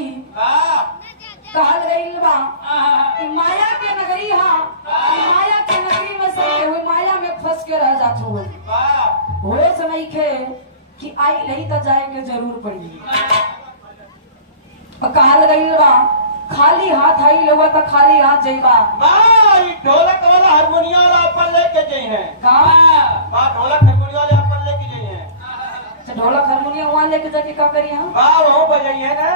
गुरुजी कहल गई बा कि माया के नगरी माया के नगरी में सब हुए माया में फंस के रह जात हुए समय के कि आई नहीं तो जाए के जरूर पड़ी। और कहल गई बा खाली हाथ आई लोग तो खाली हाथ जाइबा। ढोलक वाला हारमोनिया वाला अपन लेके जाए हैं ढोलक हारमोनिया वाले अपन लेके जाए हैं। ढोलक हारमोनिया वहाँ लेके जाके क्या करिए हम वहाँ बजाइए ना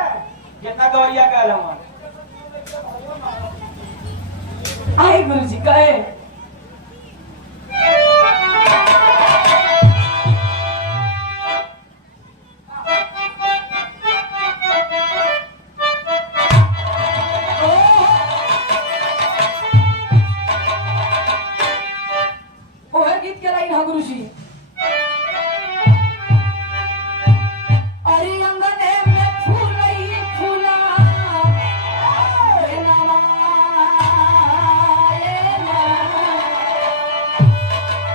जितना गवैया कहल हमारे। आई गुरु जी कहे गीत के लाइन हाँ गुरु जी। अरे अंगने में फूल ही फूला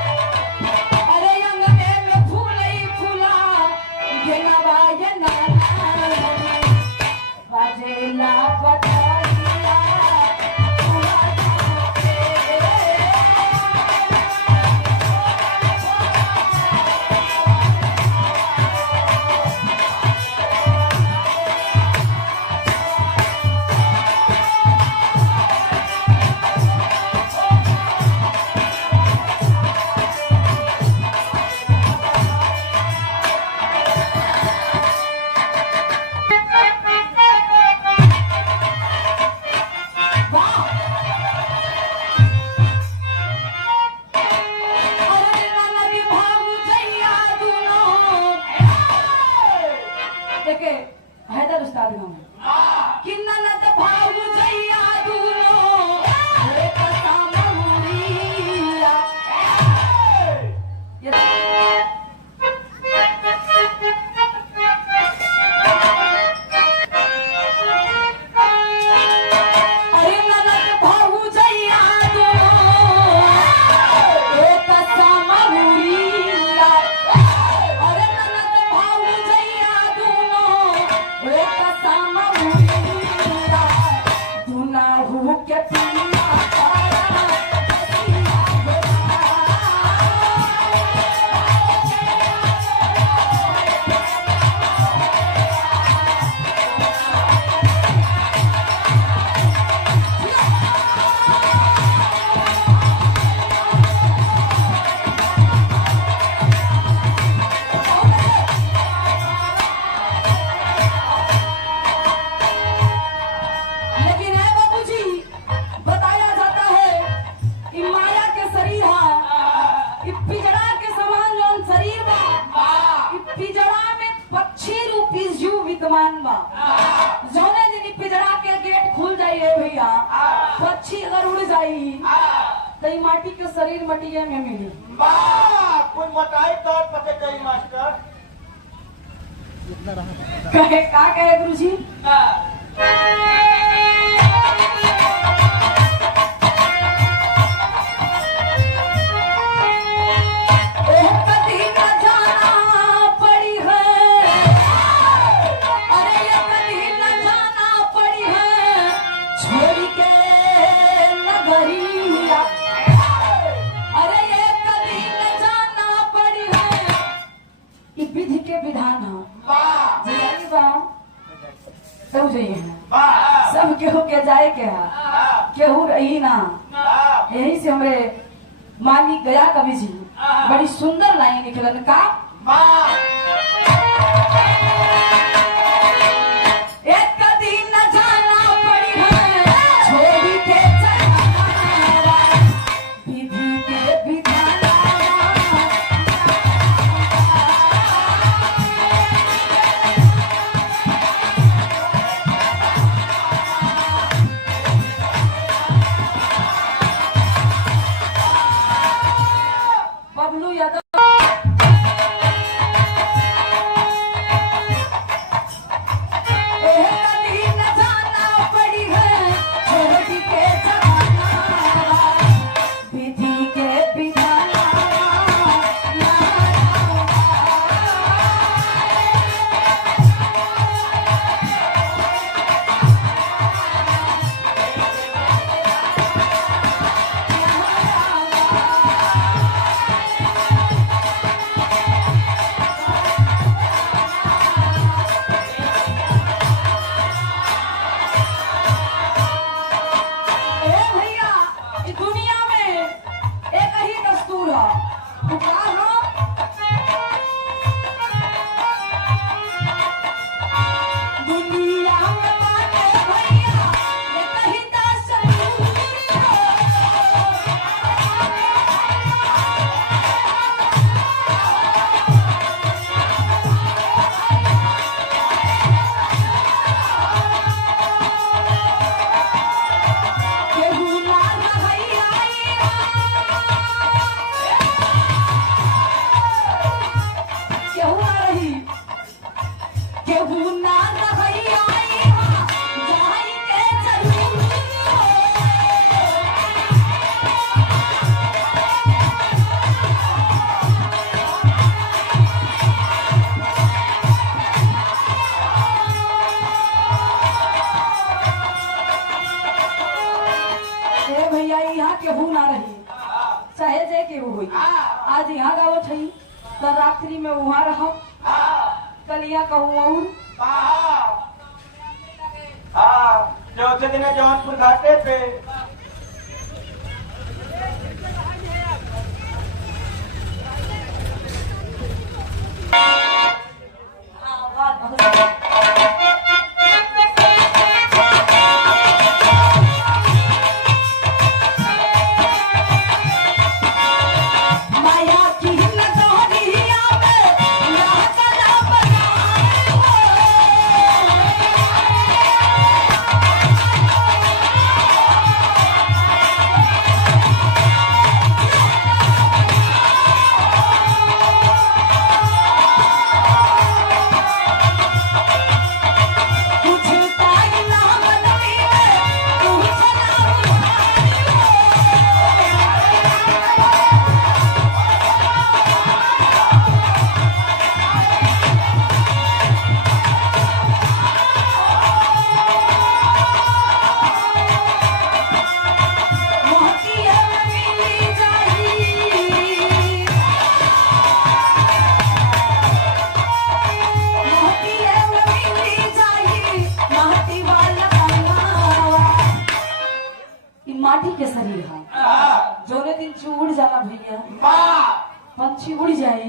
अरे अंगने में फूल ही फूला बाजेला बजाइया हैदर उस्ताद गाँव कि ननद भाऊ जैया दूनो एक सामूरिया अरे ननद भाऊ जैया दूनो एक सामूरिया अरे ननद भाऊ जैया दूनो एक सामूरिया दुनाहु के पिया जौने दिन पिजड़ा के गेट खुल जाइए भैया पक्षी अगर उड़ जाई तो माटी के शरीर मटिया में मिली कोई मोटाई तौर पर गई मास्टर कहे का कहे गुरु जी विधि के विधान सब सब केहू के जाए के केहू रही ना। यही से हमरे मानी गया कवि जी बड़ी सुंदर लाइन निकलन का एक दिन जाना पड़ी है छोड़ी के विधि के विधान बबलू यादव केहू ना रही आई हा जाई के जरूर ए भैया यहाँ केहू ना रही चाहे जे केहू हुई आज यहाँ गावत हई तो रात्रि में वहाँ रहो कल यहाँ कहूँ और चौथे दिन जौनपुर घाटे पे बात बहुत माया की नगरिया में यहाँ कला बनाए हो कुछ ताई ना बनवी में तू चला उठाई हो मोहतिया मिली जाई मोहतिया मिली जाई माटी वाला बनावा ई माटी के शरीर है जोने दिन चू उड़ जाला भैया पंछी उड़ जाए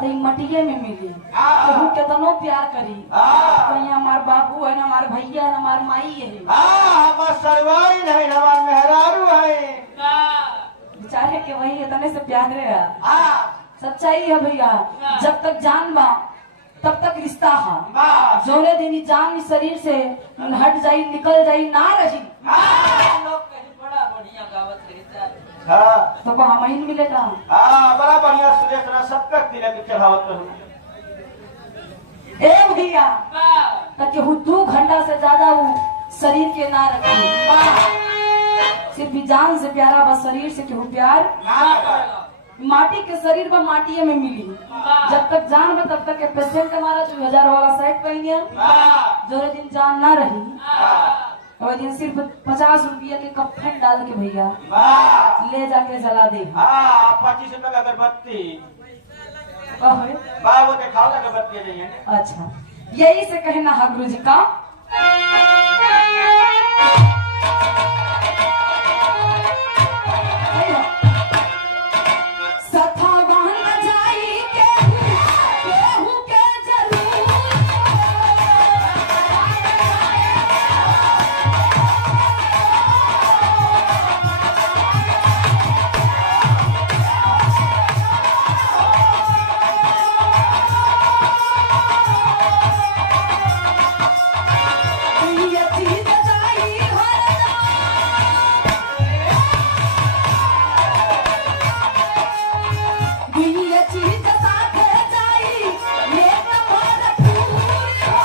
तो ई मटिये में मिली केहू केतनो प्यार करी कहीं हमार बाबू है ना हमार भैया है ना हमार माई है हमार सरवाई नहीं हमार मेहरारू है बेचारे के वही इतने से प्यार है सच्चाई है भैया जब तक जान बा तब तक रिश्ता है जोने दिन ई जान इस शरीर से हट जाई निकल जाई ना रही बड़ा बढ़िया गावत रहता है। तो को हम ही मिलेगा बड़ा बढ़िया सुरेश ना सबका तिलक चढ़ावत रहूं ए भैया तो केहू 2 घंटा से ज्यादा वो शरीर के ना रखी सिर्फ ई जान से प्यारा बस शरीर से केहू प्यार माटी के शरीर में माटिये में मिली जब तक जान में तब तक पेशेंट हमारा 2000 वाला सेट पहनिए जो दिन जान ना रही और दिन सिर्फ 50 रुपया के कफन डाल के भैया ले जाके जला दे 25 रुपए का अगरबत्ती कहे वो दिखाओ अगरबत्ती चाहिए अच्छा यही से कहना है गुरु जी का सथा बहन जाई केहू के जरूर ये चीज जाई ये चीज साथे जाई ये नंबर पूरी हो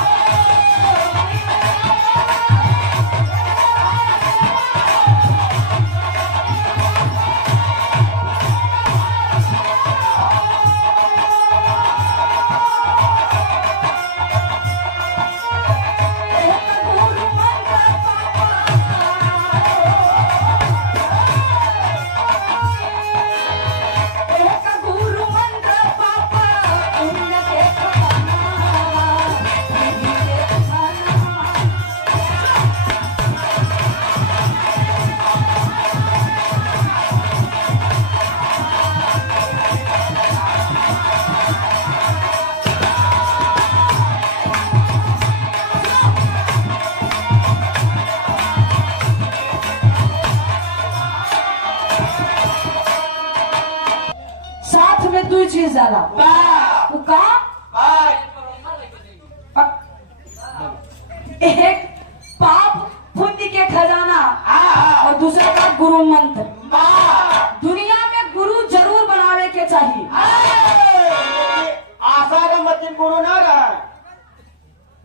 एक गुरु मंत्र एक गुरु मंत्र पापा पुण्य के खजाना विधि के खाना साथ में 2 चीज जाला वो का एक पाप पुण्य के खजाना और दूसरा का गुरु मंत्र दुनिया में गुरु जरूर बनावे के चाहिए आशा का मतलब गुरु ना रहा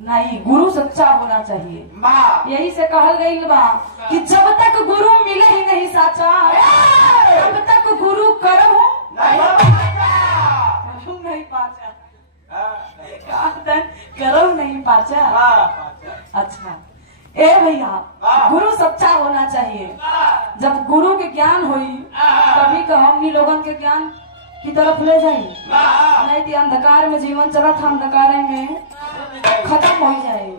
नहीं, गुरु सच्चा होना चाहिए। वाह यही से कहल गई बा कि जब तक गुरु मिले ही नहीं साचा, तब तक गुरु करो नहीं करो नहीं पाचा, करो नहीं पाचा। अच्छा ए भैया, गुरु सच्चा होना चाहिए। जब गुरु के ज्ञान हुई तभी तो हमनी लोगन के ज्ञान की तरफ ले जाई, नहीं तो अंधकार में जीवन चला था, अंधकार में खत्म हो जाए।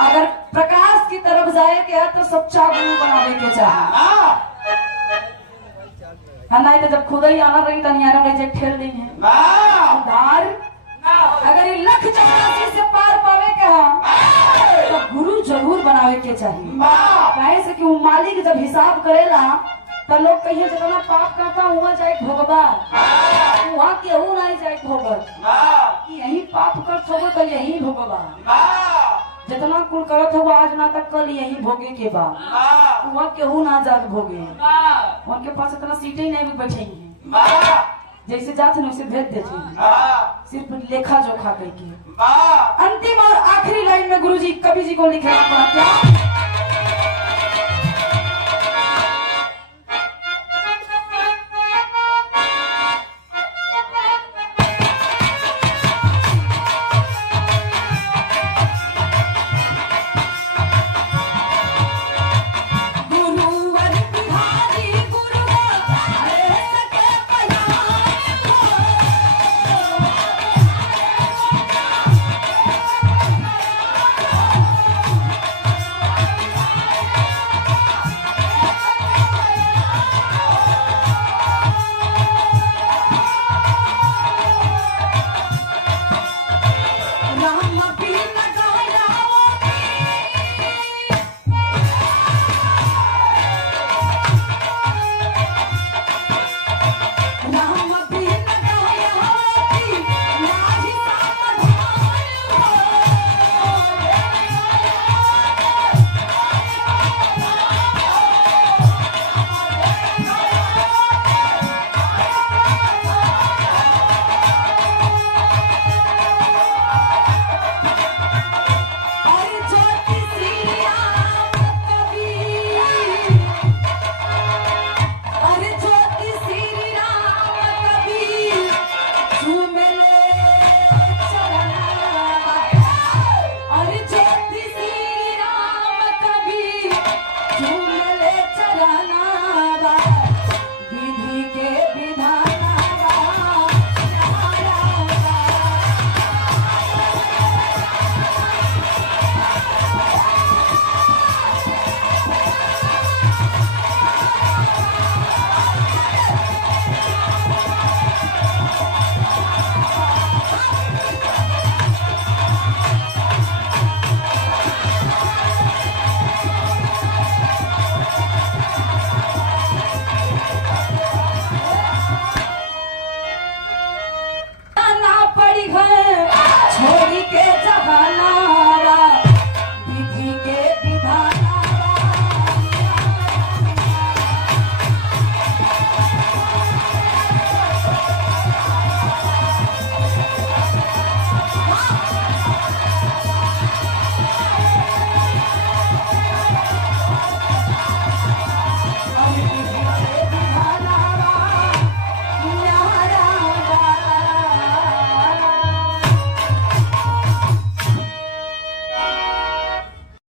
अगर प्रकाश की तरफ जाए के है तो सच्चा गुरु बनावे के चाहे, नहीं तो जब खुद ही आना रही तनियारा रही ठेल दी है उधार। अगर ये लख 84 से पार पावे के है तो गुरु जरूर बनावे के चाहिए। कहे से कि वो मालिक जब हिसाब करेला तो लोग कहिए जितना पाप करता हुआ जाए भोगबा, वहाँ केहू नहीं जाए भोगत, यही पाप करत होगा तो यही भोगबा, जितना कुल करत होगा आज ना तक कल यही भोगे के बा, वहाँ केहू ना जात भोगे, उनके पास इतना सीटें ही नहीं भी बैठेंगे, जैसे जाते ना वैसे भेज देते हैं, सिर्फ लेखा जोखा करके। अंतिम और आखिरी लाइन में गुरुजी कवि जी को लिखना पड़ा क्या?